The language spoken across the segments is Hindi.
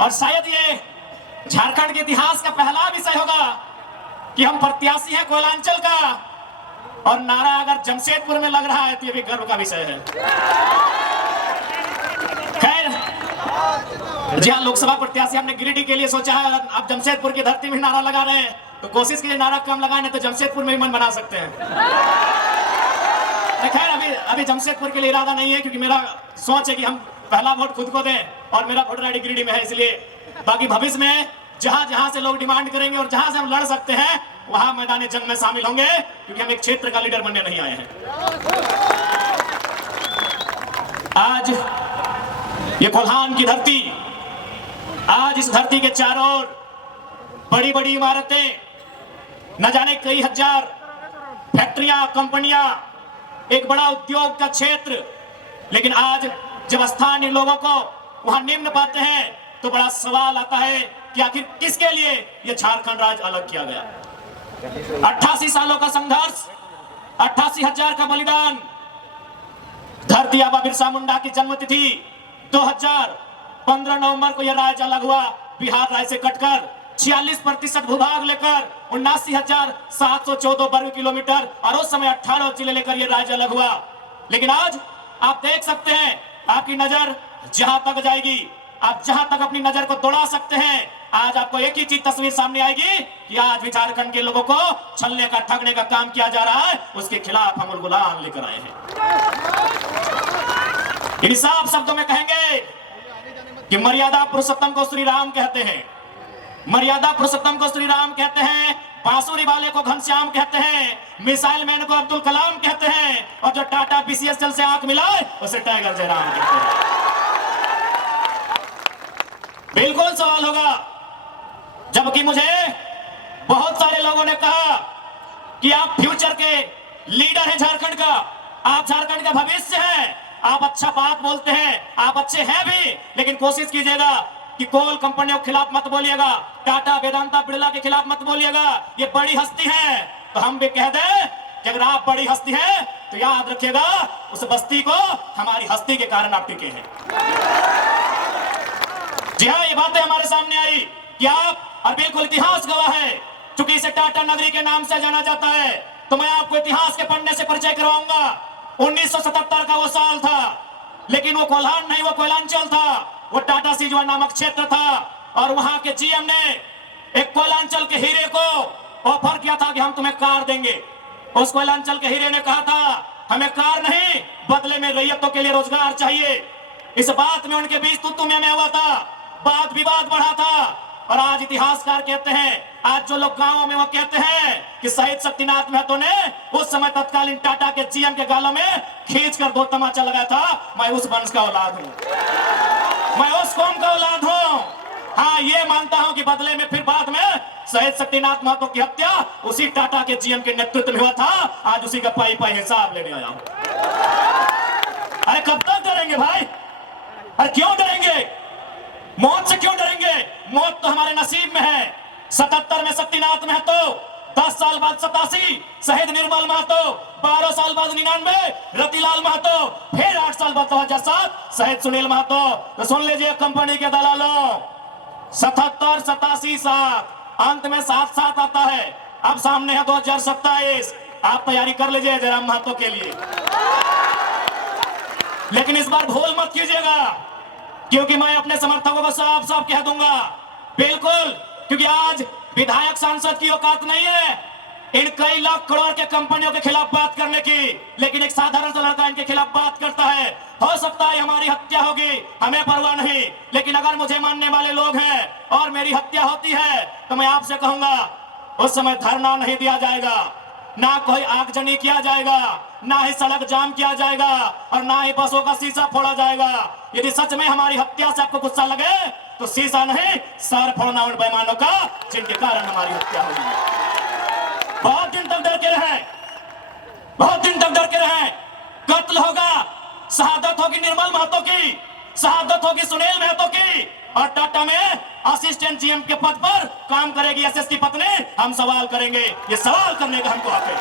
और शायद ये झारखंड के इतिहास का पहला विषय होगा कि हम प्रत्याशी हैं कोयलांचल का, और नारा अगर जमशेदपुर में लग रहा है तो ये भी गर्व का विषय है। खैर, जी हाँ, लोकसभा प्रत्याशी हमने गिरिडीह के लिए सोचा है। आप जमशेदपुर की धरती में नारा लगा रहे हैं तो कोशिश कीजिए नारा कम लगाने, तो जमशेदपुर में ही मन बना सकते हैं। खैर, अभी जमशेदपुर के लिए इरादा नहीं है, क्योंकि मेरा सोच है कि हम पहला वोट खुद को दें, और मेरा वोटर आईडी गिरिडीह में है। इसलिए बाकी भविष्य में जहां से लोग डिमांड करेंगे और जहां से हम लड़ सकते हैं वहां मैदान जंग में शामिल होंगे, क्योंकि हम एक क्षेत्र का लीडर बनने नहीं आए हैं। आज ये कोल्हान की धरती, आज इस धरती के चारों ओर बड़ी बड़ी इमारतें, न जाने कई हजार फैक्ट्रियां, कंपनियां, एक बड़ा उद्योग का क्षेत्र। लेकिन आज जब स्थानीय लोगों को वहां निम्न पाते हैं तो बड़ा सवाल आता है कि आखिर किसके लिए यह झारखंड राज्य अलग किया गया। 88 सालों का संघर्ष, 88,000 का बलिदान, धरती आबा बिरसा मुंडा की जन्मतिथि 2015 नवंबर को यह राज्य अलग हुआ। बिहार राज्य से कटकर 46% भूभाग लेकर 79,714 वर्ग किलोमीटर, और उस समय 18 जिले लेकर यह राज्य अलग हुआ। लेकिन आज आप देख सकते हैं, आपकी नजर जहां तक जाएगी, आप जहां तक अपनी नजर को दौड़ा सकते हैं, आज आपको एक ही चीज तस्वीर सामने आएगी कि आज भी झारखंड के लोगों को छलने का, ठगने का काम किया जा रहा है। उसके खिलाफ हम गुलाम लेकर आए हैं। इन साफ शब्दों में कहेंगे कि मर्यादा पुरुषोत्तम को श्री राम कहते हैं, मर्यादा पुरुषोत्तम को श्री राम कहते हैं, बांसुरी वाले को घनश्याम कहते हैं, मिसाइल मैन को अब्दुल कलाम कहते हैं, और जो टाटा पीसीएसएल से आंख मिलाए उसे टाइगर जयराम कहते हैं। बिल्कुल सवाल होगा, जबकि मुझे बहुत सारे लोगों ने कहा कि आप फ्यूचर के लीडर हैं झारखंड का, आप झारखंड का भविष्य हैं, आप अच्छा बात बोलते हैं, आप अच्छे हैं भी, लेकिन कोशिश कीजिएगा कि कोल कंपनियों के खिलाफ मत बोलिएगा, टाटा, वेदांता, बिरला के खिलाफ मत बोलिएगा, ये बड़ी हस्ती है। तो हम भी कह दें कि अगर आप बड़ी हस्ती हैं तो याद रखिएगा उस बस्ती को हमारी हस्ती के कारण आप टिके हैं। जी हाँ, ये बातें हमारे सामने आई कि आप, और बिल्कुल इतिहास गवाह है, चूंकि इसे टाटा नगरी के नाम से जाना जाता है, तो मैं आपको इतिहास के पन्ने से परिचय करवाऊंगा। 1977 का वो साल था, लेकिन वो कोल्हान नहीं, वो कोयलांचल था। वो टाटा सिजवा नामक क्षेत्र था, और वहां के जीएम ने एक कोयलांचल के हीरे को ऑफर किया था कि हम तुम्हें कार देंगे। उस कोयलांचल के हीरे ने कहा था हमें कार नहीं, बदले में रैयतों के लिए रोजगार चाहिए। इस बात में उनके बीच तू में हुआ था, वाद विवाद बढ़ा था। और आज इतिहासकार कहते हैं, आज जो लोग गांवों में वो कहते हैं कि शहीद शक्तिनाथ महतो ने उस समय तत्कालीन टाटा के जीएम के गालों में खींचकर 2 तमाचा लगाया था। मैं उस वंश का औलाद हूं, मैं उस कौम का औलाद हूं। हाँ, ये मानता हूं कि बदले में फिर बाद में शहीद शक्तिनाथ महतो की हत्या उसी टाटा के जीएम के नेतृत्व में हुआ था। आज उसी का पाई पाई हिसाब लेने आया हूं। अरे कब तक डरेंगे भाई? अरे क्यों डरेंगे? मौत से क्यों डरेंगे? मौत तो हमारे नसीब में है। 77 में शक्तिनाथ महतो, 10 साल बाद 87 शहीद निर्मल महतो, 12 साल बाद 99 रतिलाल महतो, फिर 8 साल बाद 2007 शहीद सुनील महतो। तो सुन लीजिए कंपनी के दलालों, 77, 87, 7, अंत में 7 आता है। अब सामने है 2027, आप तैयारी कर लीजिए जयराम महतो के लिए। लेकिन इस बार भूल मत कीजिएगा, क्योंकि मैं अपने समर्थकों को साफ साफ कह दूंगा, बिल्कुल, क्योंकि आज विधायक सांसद की औकात नहीं है इन कई लाख करोड़ के कंपनियों के खिलाफ बात करने की, लेकिन एक साधारण सा लड़का इनके खिलाफ बात करता है। हो सकता है हमारी हत्या होगी, हमें परवाह नहीं, लेकिन अगर मुझे मानने वाले लोग हैं और मेरी हत्या होती है तो मैं आपसे कहूंगा उस समय धरना नहीं दिया जाएगा, ना कोई आगजनी किया जाएगा, ना ही सड़क जाम किया जाएगा, और ना ही बसों का शीशा फोड़ा जाएगा। यदि सच में हमारी हत्या से आपको गुस्सा लगे तो शीशा नहीं, सर फोड़ना उन बेईमानों का जिनके कारण हमारी हत्या होगी। बहुत दिन तक डर के रहे, बहुत दिन तक डर के रहे। कत्ल होगा, शहादत होगी निर्मल महतो की, शहादत होगी सुनील महतो की, और टाटा में असिस्टेंट जीएम के पद पर काम करेगी एसएस की पत्नी। हम सवाल करेंगे, ये सवाल करने का हमको हक है।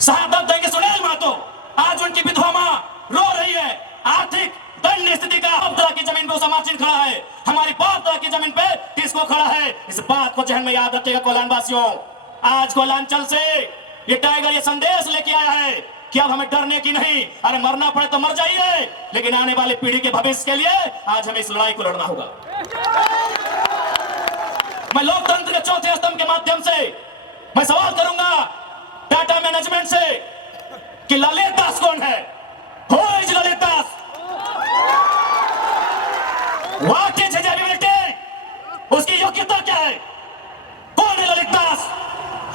शहादत देंगे सुनील महतो, आज उनकी विधवा मां रो रही है, आर्थिक दंड स्थिति का तरह की जमीन पे उसामा चिन्ह खड़ा है, हमारी बहुत तरह की जमीन पे टिस्को खड़ा है। इस बात को जहन में याद रखिएगा कोल्हान वासियों। आज कोल्हांचल से ये टाइगर ये संदेश लेके आया है कि अब हमें डरने की नहीं, अरे मरना पड़े तो मर जाइए, लेकिन आने वाली पीढ़ी के भविष्य के लिए आज हमें इस लड़ाई को लड़ना होगा। मैं लोकतंत्र के चौथे स्तंभ के माध्यम से मैं सवाल करूंगा टाटा मैनेजमेंट से कि ललित दास कौन है? Who is Lalit Das? What is his ability? उसकी योग्यता क्या है? कौन है ललित दास?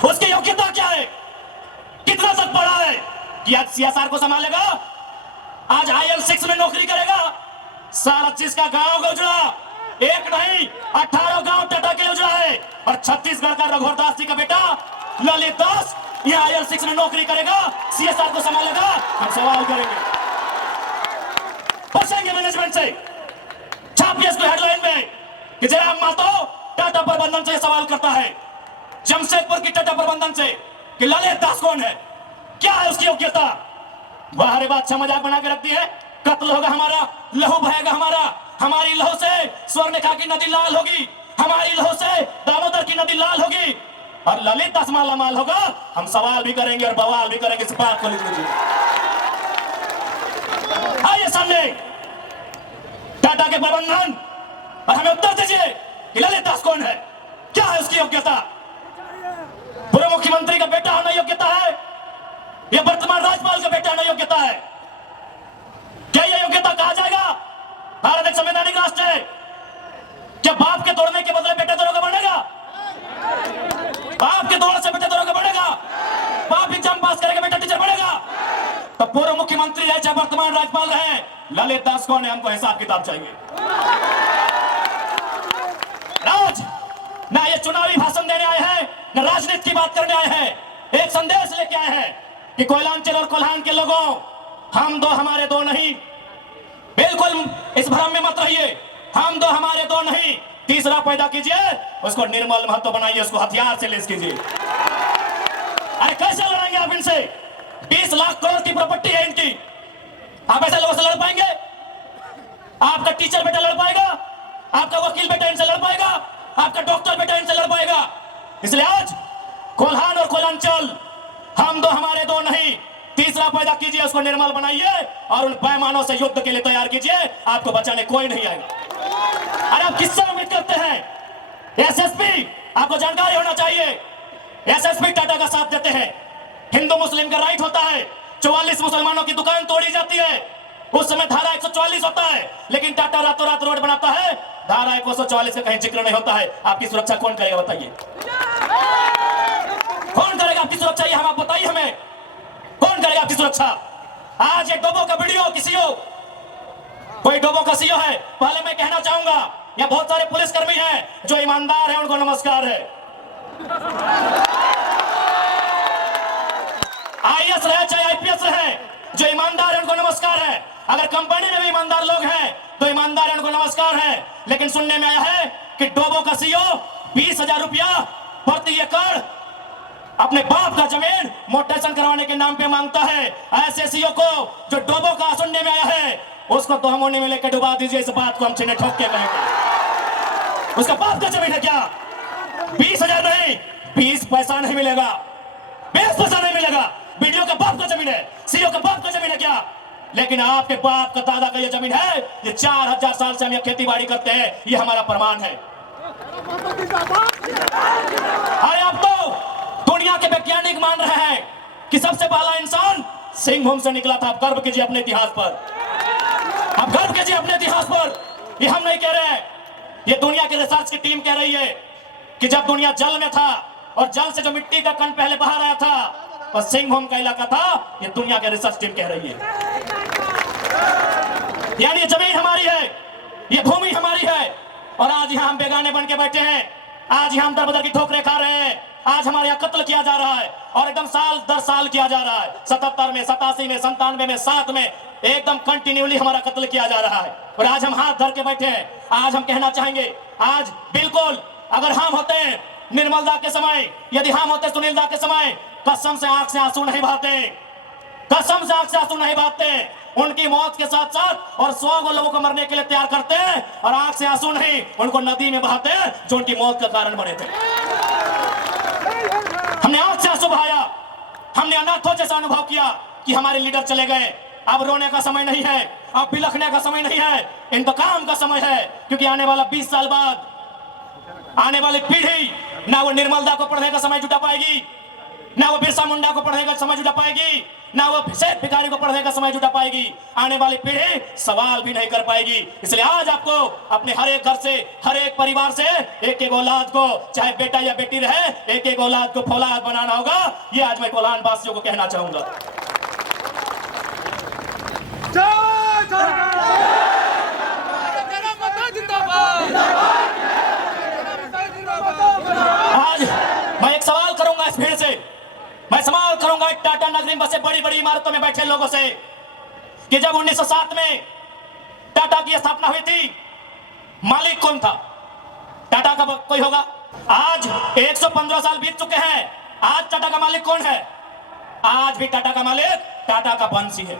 उसकी योग्यता क्या है? कितना तक पढ़ा है कि आज सीएसआर को संभालेगा, आज IL6 में नौकरी करेगा? सारा चीज का गांव का उजड़ा, एक नहीं 18 गांव टाटा के उजड़ा है, और छत्तीसगढ़ का रघुवर दास जी का बेटा ललित दास यहाँ IL6 में नौकरी करेगा, सीएसआर को संभालेगा। हम सवाल करेंगे, पूछेंगे मैनेजमेंट से, छापिए इसको हेडलाइन में कि जयराम मातो टाटा प्रबंधन से सवाल करता है, जमशेदपुर की टाटा प्रबंधन से कि ललित दास कौन है, क्या है उसकी योग्यता? बाहरी बात मजाक बना के रखती है, कत्ल होगा हमारा, लहू बहेगा हमारा, हमारी लहू से स्वर्णरेखा की नदी लाल होगी, हमारी लहू से दामोदर की नदी लाल होगी, और ललित दास माला माल होगा। हम सवाल भी करेंगे और बवाल भी करेंगे, इस बात को लिख लीजिए। आइए सामने टाटा के प्रबंधन और हमें उत्तर दीजिए कि ललित दास कौन है, क्या है उसकी योग्यता? पूर्व मुख्यमंत्री का बेटा होना योग्यता है या वर्तमान राज्यपाल का बेटा होना योग्यता है? क्या यह योग्यता कहा जाएगा? भारत एक संवैधानिक राष्ट्र है, क्या बाप के तोड़ने के बदले बेटे तोड़ोगे बढ़ेगा? बाप के तोड़ने से बेटे तोड़ोगे बढ़ेगा? बाप एग्जाम पास करेगा बेटा टीचर बढ़ेगा? तो पूर्व मुख्यमंत्री है चाहे वर्तमान राज्यपाल रहे, ललित दास कौन है? हमको हिसाब किताब चाहिए। राज ना ये चुनावी भाषण देने आए हैं, न राजनीति की बात करने आए हैं, एक संदेश लेके आए हैं कि कोयलांचल और कोल्हान के लोगों, हम दो हमारे दो नहीं, बिल्कुल इस भ्रम में मत रहिए, हम दो हमारे दो नहीं, तीसरा पैदा कीजिए, उसको निर्मल महत्व बनाइए, उसको हथियार से लेस कीजिए। अरे कैसे लड़ेंगे आप इनसे? 20 लाख करोड़ की प्रॉपर्टी है इनकी, आप ऐसे लोगों से लड़ पाएंगे? आपका टीचर बेटा लड़ पाएगा? आपका वकील बेटा इनसे लड़ पाएगा? आपका डॉक्टर बेटा इनसे लड़ पाएगा? इसलिए आज कोल्हान और कोयलांचल, हम दो हमारे दो नहीं, तीसरा पैदा कीजिए, उसको निर्मल बनाइए और उन पैमानों से युद्ध के लिए तैयार कीजिए, आपको बचाने कोई नहीं आएगा। अरे आप किससे उम्मीद करते हैं? एसएसपी, आपको जानकारी होना चाहिए, एसएसपी टाटा का साथ देते हैं, हिंदू मुस्लिम का राइट होता है, 44 मुसलमानों की दुकान तोड़ी जाती है, उस समय धारा 144 होता है, लेकिन टाटा रातों रात रोड बनाता है, धारा 144 का कहीं जिक्र नहीं होता है। आपकी सुरक्षा कौन करेगा बताइए? कौन करेगा आपकी सुरक्षा? ये हम आप बताइए हमें, कौन करेगा आपकी सुरक्षा? आज ये डोबो का वीडियो किसी हो, कोई डोबो का सीओ है, पहले मैं कहना चाहूंगा यहाँ बहुत सारे पुलिसकर्मी हैं जो ईमानदार हैं, उनको नमस्कार है। आईएएस रहे चाहे आईपीएस रहे, जो ईमानदार है उनको नमस्कार है। अगर कंपनी में भी ईमानदार लोग हैं तो ईमानदार है, उनको नमस्कार है। लेकिन सुनने में आया है कि डोबो का सीओ 20,000 रुपया प्रति एकड़ अपने बाप का जमीन मोटेशन करवाने के नाम पे मांगता है। ऐसे सीओ को जो डोबो का सुनने में आया है, उसको तो हम में लेकर डुबा दीजिए। इस बात को हम छिने ठोक के कहेंगे। उसका बाप का जमीन है क्या? 20,000 नहीं, 20 पैसा नहीं मिलेगा, 20 पैसा नहीं मिलेगा। वीडियो का बाप का जमीन है, सीओ का बाप का जमीन है क्या? लेकिन आपके बाप का दादा का ये जमीन है, ये 4000 साल से हम ये खेती बाड़ी करते हैं, ये हमारा प्रमाण है। अरे आप तो दुनिया के वैज्ञानिक मान रहे हैं कि सबसे पहला इंसान सिंहभूम से निकला था। आप गर्व कीजिए अपने इतिहास पर, आप गर्व कीजिए अपने इतिहास पर। ये हम नहीं कह रहे हैं, ये दुनिया की रिसर्च की टीम कह रही है कि जब दुनिया जल में था और जल से जो मिट्टी का कण पहले बाहर आया था और सिंहभूम का इलाका था, ये दुनिया की रिसर्च टीम कह रही है। यानी ये जमीन हमारी है, ये भूमि हमारी है, और आज यहाँ हम बेगाने बन के बैठे हैं। आज यहाँ हम दर बदर की ठोकरें खा रहे हैं। आज हमारे यहाँ कत्ल किया जा रहा है और एकदम साल दर साल किया जा रहा है। 77 में, 87 में, 97 में, 7 में एकदम कंटिन्यूली हमारा कत्ल किया जा रहा है। और आज हम हाथ धर के बैठे हैं। आज हम कहना चाहेंगे, आज बिल्कुल अगर हम होते हैं निर्मल दा के समय, यदि हम होते सुनील दा के समय, कसम से आंख से आंसू नहीं बहाते, कसम से आंख से आंसू नहीं बहाते। उनकी मौत के साथ साथ और 100 लोगों को मरने के लिए तैयार करते हैं और आंख से आंसू नहीं उनको नदी में बहाते हैं जो उनकी मौत का कारण बने थे। हमने आंख से आंसू बहाया, हमने अनाथों जैसा अनुभव किया कि हमारे लीडर चले गए। अब रोने का समय नहीं है, अब बिलखने का समय नहीं है, इंतकाम का समय है। क्योंकि आने वाला 20 साल बाद आने वाली पीढ़ी ना वो निर्मलदा को पढ़ने का समय जुटा पाएगी, ना वो बिरसा मुंडा को पढ़ने का समय जुटा पाएगी, ना वो सेठ भिखारी को पढ़ने का समय जुटा पाएगी। आने वाली पीढ़ी सवाल भी नहीं कर पाएगी। इसलिए आज आपको अपने हर एक घर से, हर एक परिवार से एक एक औलाद को, चाहे बेटा या बेटी रहे, एक एक औलाद को फौलाद बनाना होगा। ये आज मैं कोल्हान वासियों को कहना चाहूंगा। आज मैं एक सवाल करूंगा इस भीड़ से, मैं सवाल करूंगा टाटा नगरी में बसे बड़ी बड़ी इमारतों में बैठे लोगों से कि जब 1907 में टाटा की स्थापना हुई थी, मालिक कौन था? टाटा का कोई होगा? आज 115 साल बीत चुके हैं, आज टाटा का मालिक कौन है? आज भी टाटा का मालिक टाटा का वंशी है।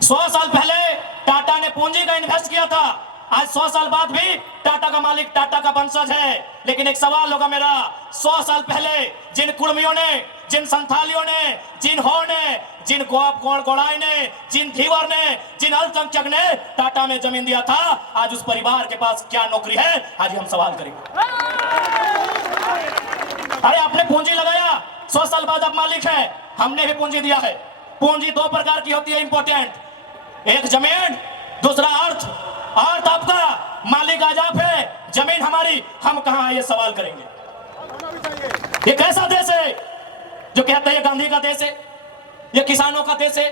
100 साल पहले टाटा ने पूंजी का इन्वेस्ट किया था, आज 100 साल बाद भी टाटा का मालिक टाटा का वंशज है। लेकिन एक सवाल होगा मेरा, 100 साल पहले जिन कुर्मियों ने, जिन संथालियों ने, जिन हो ने, जिन गोड़ाई ने, जिन धीवर ने, जिन अल्पसंख्यक ने टाटा में जमीन दिया था, आज उस परिवार के पास क्या नौकरी है? आज हम सवाल करेंगे। अरे आपने पूंजी लगाया, 100 साल बाद आप मालिक है, हमने भी पूंजी दिया है। पूंजी 2 प्रकार की होती है इंपॉर्टेंट, एक जमीन, दूसरा अर्थ। अर्थ आपका, मालिक आज आप है, जमीन हमारी, हम कहां है? ये सवाल करेंगे। ये कैसा देश है जो कहते हैं गांधी का देश है, ये किसानों का देश है?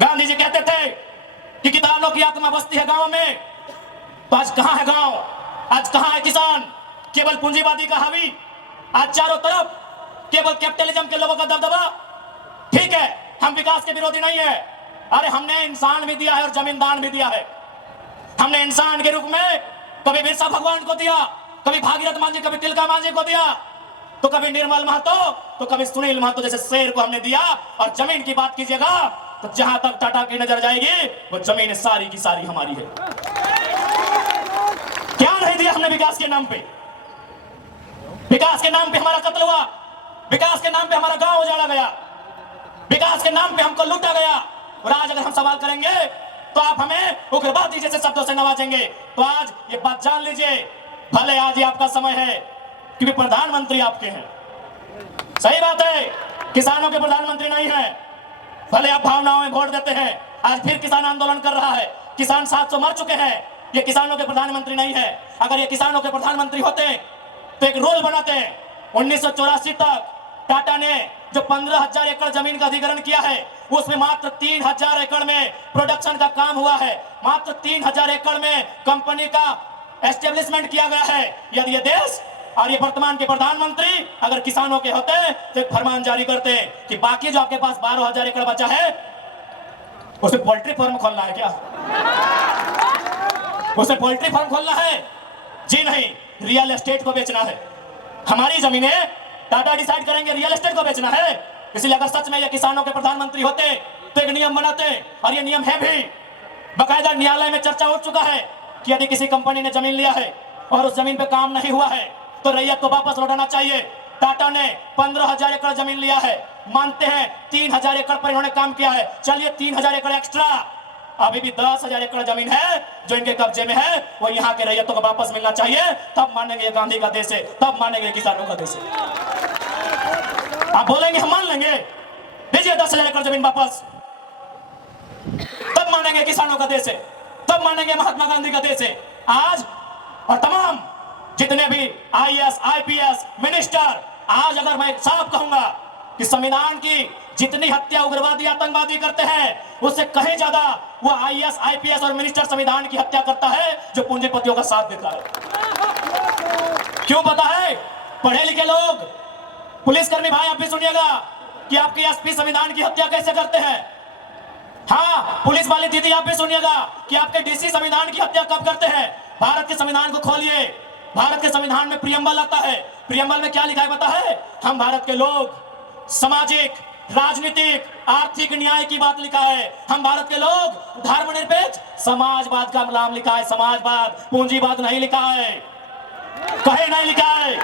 गांधी जी कहते थे कि किसानों की आत्मा बसती है गांव में, तो आज कहां है गांव? आज कहां है किसान? केवल पूंजीवादी का हावी, आज चारों तरफ केवल कैपिटलिज्म के लोगों का दबदबा। ठीक है, हम विकास के विरोधी नहीं है। अरे हमने इंसान भी दिया है और जमीन दान भी दिया है। हमने इंसान के रूप में कभी बिरसा भगवान को दिया, कभी भागीरथ मांझी, कभी तिलका मांझी को दिया, तो कभी निर्मल महतो, तो कभी सुनील महतो जैसे शेर को हमने दिया। और जमीन की बात कीजिएगा तो जहां तक टाटा की नजर जाएगी वो जमीन सारी की सारी हमारी है। क्या नहीं दिया हमने विकास के नाम पे? विकास के नाम पे हमारा कत्ल हुआ, विकास के नाम पे हमारा गांव उजाड़ा गया, विकास के नाम पे हमको लूटा गया। और आज अगर हम सवाल करेंगे तो आप हमें उग्रवादी जैसे शब्दों से नवाजेंगे। तो आज ये बात जान लीजिए, भले आज ये आपका समय है क्योंकि प्रधानमंत्री आपके हैं, सही बात है, किसानों के प्रधानमंत्री नहीं है। भले आप भावनाओं में वोट देते हैं, आज फिर किसान आंदोलन कर रहा है, किसान 700 मर चुके हैं, ये किसानों के प्रधानमंत्री नहीं है। अगर ये किसानों के प्रधानमंत्री होते तो एक रूल बनाते हैं। 1984 तक टाटा ने जो 15,000 एकड़ जमीन का अधिग्रहण किया है, उसमें मात्र 3,000 एकड़ में प्रोडक्शन का काम हुआ है, मात्र 3,000 एकड़ में कंपनी का एस्टेब्लिशमेंट किया गया है। यदि ये देश और ये वर्तमान के प्रधानमंत्री अगर किसानों के होते तो एक फरमान जारी करते कि बाकी जो आपके पास 12,000 एकड़ बचा है उसे पोल्ट्री फार्म खोलना है क्या? उसे पोल्ट्री फार्म खोलना है? जी नहीं, रियल एस्टेट को बेचना है। हमारी जमीनें टाटा डिसाइड करेंगे रियल एस्टेट को बेचना है। इसलिए अगर सच में ये किसानों के प्रधानमंत्री होते तो एक नियम बनाते, और ये नियम है भी, बकायदा न्यायालय में चर्चा हो चुका है कि यदि किसी कंपनी ने जमीन लिया है और उस जमीन पे काम नहीं हुआ है तो रैयत को वापस लौटाना चाहिए। टाटा ने 15,000 एकड़ जमीन लिया है, मानते हैं 3,000 एकड़ पर इन्होंने काम किया है, चलिए 3,000 एकड़ एक्स्ट्रा, अभी भी 10,000 एकड़ जमीन है जो इनके कब्जे में है, वो यहाँ के रैयतों को वापस मिलना चाहिए। तब मानेंगे ये गांधी का देश है, तब मानेंगे किसानों का देश है। आप बोलेंगे हम मान लेंगे, दीजिए 10,000 एकड़ जमीन वापस, तब मानेंगे किसानों का देश है, तब मानेंगे महात्मा गांधी का देश है। आज और तमाम जितने भी IAS, IPS मिनिस्टर, आज अगर मैं साफ कहूंगा कि संविधान की जितनी हत्या उग्रवादी आतंकवादी करते हैं उससे कहीं ज्यादा वो IAS, IPS और मिनिस्टर संविधान की हत्या करता है जो पूंजीपतियों का साथ देता है। क्यों पता है? पढ़े लिखे लोग, पुलिसकर्मी भाई आप भी सुनिएगा कि आपके SP संविधान की हत्या कैसे करते हैं। हाँ, पुलिस वाली दीदी आप भी सुनिएगा कि आपके DC संविधान की हत्या कब करते हैं। भारत के संविधान को खोलिए, भारत के संविधान में प्रियम्बल आता है, प्रियम्बल में क्या लिखा है पता है? हम भारत के लोग सामाजिक, राजनीतिक आर्थिक न्याय की बात लिखा है। हम भारत के लोग धर्मनिरपेक्ष समाजवाद का नाम लिखा है, समाजवाद, पूंजीवाद नहीं लिखा है, कहीं नहीं लिखा है।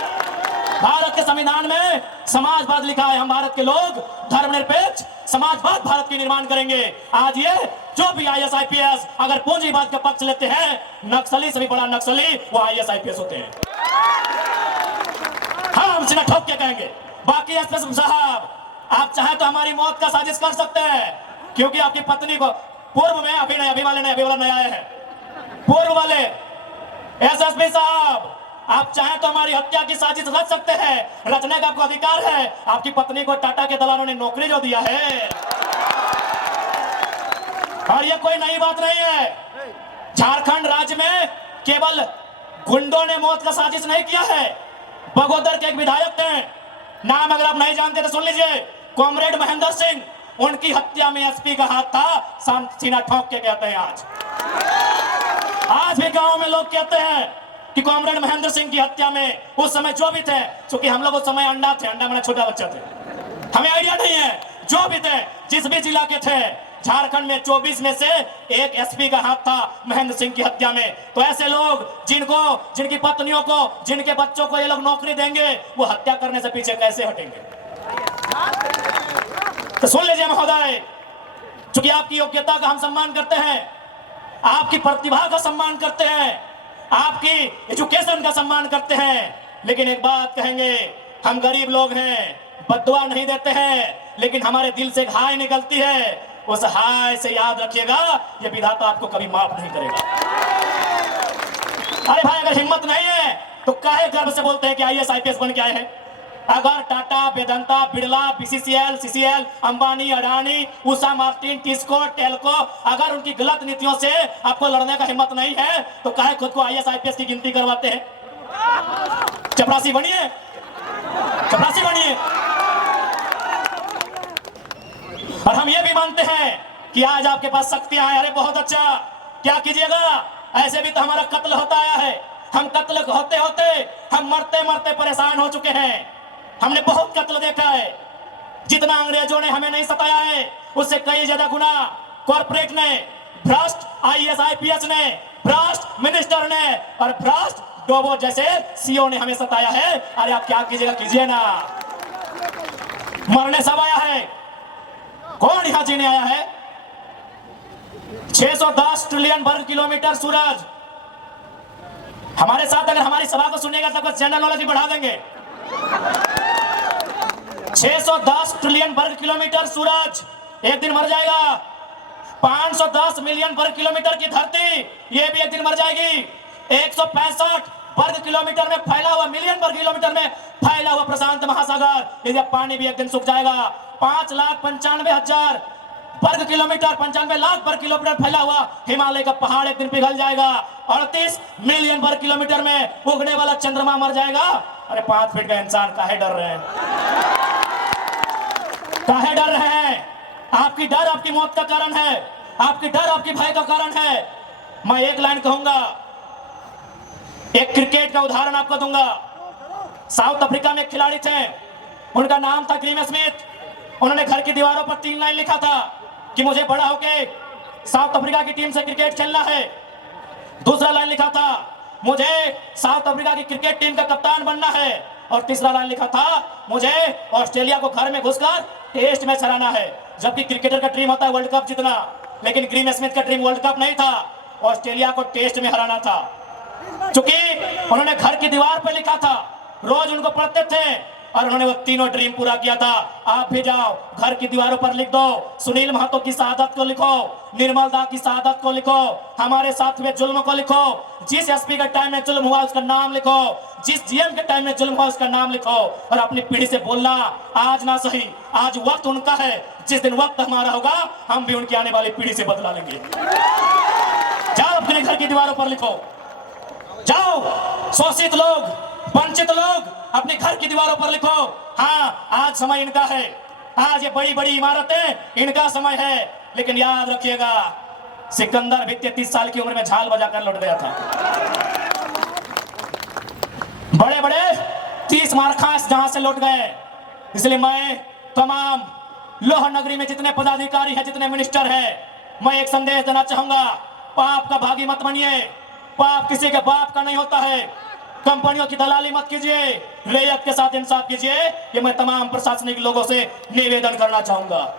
भारत के संविधान में समाजवाद लिखा है। हम भारत के लोग धर्मनिरपेक्ष समाजवाद भारत की निर्माण करेंगे। आज ये जो भी IAS IPS अगर पूंजीवाद का पक्ष लेते हैं, नक्सली से भी बड़ा नक्सली वो IAS IPS होते हैं। हम सीना ठोक के कहेंगे। बाकी एसपी साहब, आप चाहे तो हमारी मौत का साजिश कर सकते हैं, क्योंकि आपकी पत्नी को पूर्व में अभी वाला नया आए हैं, पूर्व वाले एसएसपी साहब, आप चाहे तो हमारी हत्या की साजिश रच सकते हैं, रचने का आपको अधिकार है। आपकी पत्नी को टाटा के दलालों ने नौकरी जो दिया है, और ये कोई नई बात नहीं है। झारखंड राज्य में केवल गुंडों ने मौत का साजिश नहीं किया है। बगोदर के एक विधायक थे, नाम अगर आप नहीं जानते तो सुन लीजिए, कॉमरेड महेंद्र सिंह, उनकी हत्या में एसपी का हाथ था। सीना ठोक के कहते हैं आज भी गांव में लोग कहते हैं कि कॉमरेड महेंद्र सिंह की हत्या में उस समय जो भी थे, क्योंकि हम लोग उस समय अंडा मैंने छोटा बच्चा थे, हमें आइडिया नहीं है, जो भी थे, जिस भी जिला के थे, झारखंड में 24 में से एक एसपी का हाथ था महेंद्र सिंह की हत्या में। तो ऐसे लोग जिनकी पत्नियों को, जिनके बच्चों को ये लोग नौकरी देंगे, वो हत्या करने से पीछे कैसे हटेंगे? तो सुन लीजिए महोदय, क्योंकि आपकी योग्यता का हम सम्मान करते हैं, आपकी प्रतिभा का सम्मान करते हैं, आपकी एजुकेशन का सम्मान करते हैं, लेकिन एक बात कहेंगे, हम गरीब लोग हैं, बद्दुआ नहीं देते हैं, लेकिन हमारे दिल से एक हाय निकलती है। उस हाय से याद रखिएगा, ये विधाता आपको कभी माफ नहीं करेगा। अरे भाई, अगर हिम्मत नहीं है तो काहे गर्व से बोलते हैं कि IAS IPS बन के आए हैं? अगर Tata, Vedanta, Birla, BCCL, CCL, Ambani, Adani, Usha Martin, TISCO, Telco, अगर उनकी गलत नीतियों से आपको लड़ने का हिम्मत नहीं है तो काहे खुद को IAS IPS की गिनती करवाते हैं? चपरासी बनिए, चपरासी बनिए। और हम ये भी मानते हैं कि आज आपके पास शक्तियां हैं। अरे बहुत अच्छा, क्या कीजिएगा, ऐसे भी तो हमारा कत्ल होता आया है। हम कत्ल होते होते हम मरते मरते परेशान हो चुके हैं। हमने बहुत कत्ल देखा है। जितना अंग्रेजों ने हमें नहीं सताया है, उससे कई ज्यादा गुना कॉर्पोरेट ने, भ्रष्ट IAS IPS ने, भ्रष्ट मिनिस्टर ने और भ्रष्ट डोबो जैसे CEO ने हमें सताया है। अरे आप क्या कीजिएगा, कीजिए ना। मरने सब आया है, कौन यहां जीने आया है? 610 ट्रिलियन वर्ग किलोमीटर सूरज। हमारे साथ अगर हमारी सभा को सुनेगा तब जनरल नॉलेज भी बढ़ा देंगे। 610 ट्रिलियन वर्ग किलोमीटर सूरज एक दिन मर जाएगा। 510 मिलियन वर्ग किलोमीटर की धरती, ये भी एक दिन मर जाएगी। 165 वर्ग किलोमीटर में फैला हुआ, मिलियन वर्ग किलोमीटर में फैला हुआ प्रशांत महासागर, ये पानी भी एक दिन सूख जाएगा। 5,95,000 वर्ग किलोमीटर, 95 लाख वर्ग किलोमीटर फैला हुआ हिमालय का पहाड़ एक दिन पिघल जाएगा। 38 मिलियन वर्ग किलोमीटर में उगने वाला चंद्रमा मर जाएगा। अरे 5 फीट का इंसान काहे डर रहे हैं? काहे डर रहे हैं? आपकी डर आपकी मौत का कारण है, आपकी डर आपकी भय का कारण है। मैं एक लाइन कहूंगा, एक क्रिकेट का उदाहरण आपको दूंगा। साउथ अफ्रीका में एक खिलाड़ी थे, उनका नाम था ग्रीम स्मिथ। उन्होंने घर की दीवारों पर 3 लाइन लिखा था कि मुझे बड़ा होके साउथ अफ्रीका की टीम से क्रिकेट खेलना है। दूसरा लाइन लिखा था, मुझे साउथ अफ्रीका की क्रिकेट टीम का कप्तान बनना है। और तीसरा लाइन लिखा था, मुझे ऑस्ट्रेलिया को घर में घुसकर टेस्ट मैच हराना है। जबकि क्रिकेटर का ड्रीम होता है वर्ल्ड कप जीतना, लेकिन ग्रीम स्मिथ का ड्रीम वर्ल्ड कप नहीं था, ऑस्ट्रेलिया को टेस्ट में हराना था। क्योंकि उन्होंने घर की दीवार पर लिखा था, रोज उनको पढ़ते थे और उन्होंने वो तीनों ड्रीम पूरा किया था। आप भी जाओ, घर की दीवारों पर लिख दो, सुनील महतो की शहादत को लिखो, निर्मल दा की शहादत को लिखो, हमारे साथ हुए जुल्म को लिखो, जिस एसपी के टाइम में जुल्म हुआ उसका नाम लिखो, जिस जीएम के टाइम में जुल्म हुआ उसका नाम लिखो। और अपनी पीढ़ी से बोलना, आज ना सही, आज वक्त उनका है, जिस दिन वक्त हमारा होगा हम भी उनकी आने वाली पीढ़ी से बदला लेंगे। जाओ अपने घर की दीवारों पर लिखो, जाओ शोषित लोग, वंचित लोग अपने घर की दीवारों पर लिखो, हाँ आज समय इनका है, आज ये बड़ी बड़ी इमारतें इनका समय है। लेकिन याद रखिएगा, सिकंदर भी 33 साल की उम्र में झाल बजाकर लौट गया था। बड़े बड़े 30 मारखास जहां से लौट गए। इसलिए मैं तमाम लोहा नगरी में जितने पदाधिकारी हैं, जितने मिनिस्टर हैं, मैं एक संदेश देना चाहूंगा, पाप का भागी मत बनिए। पाप किसी के बाप का नहीं होता है। कंपनियों की दलाली मत कीजिए, रैयत के साथ इंसाफ कीजिए। ये मैं तमाम प्रशासनिक लोगों से निवेदन करना चाहूंगा।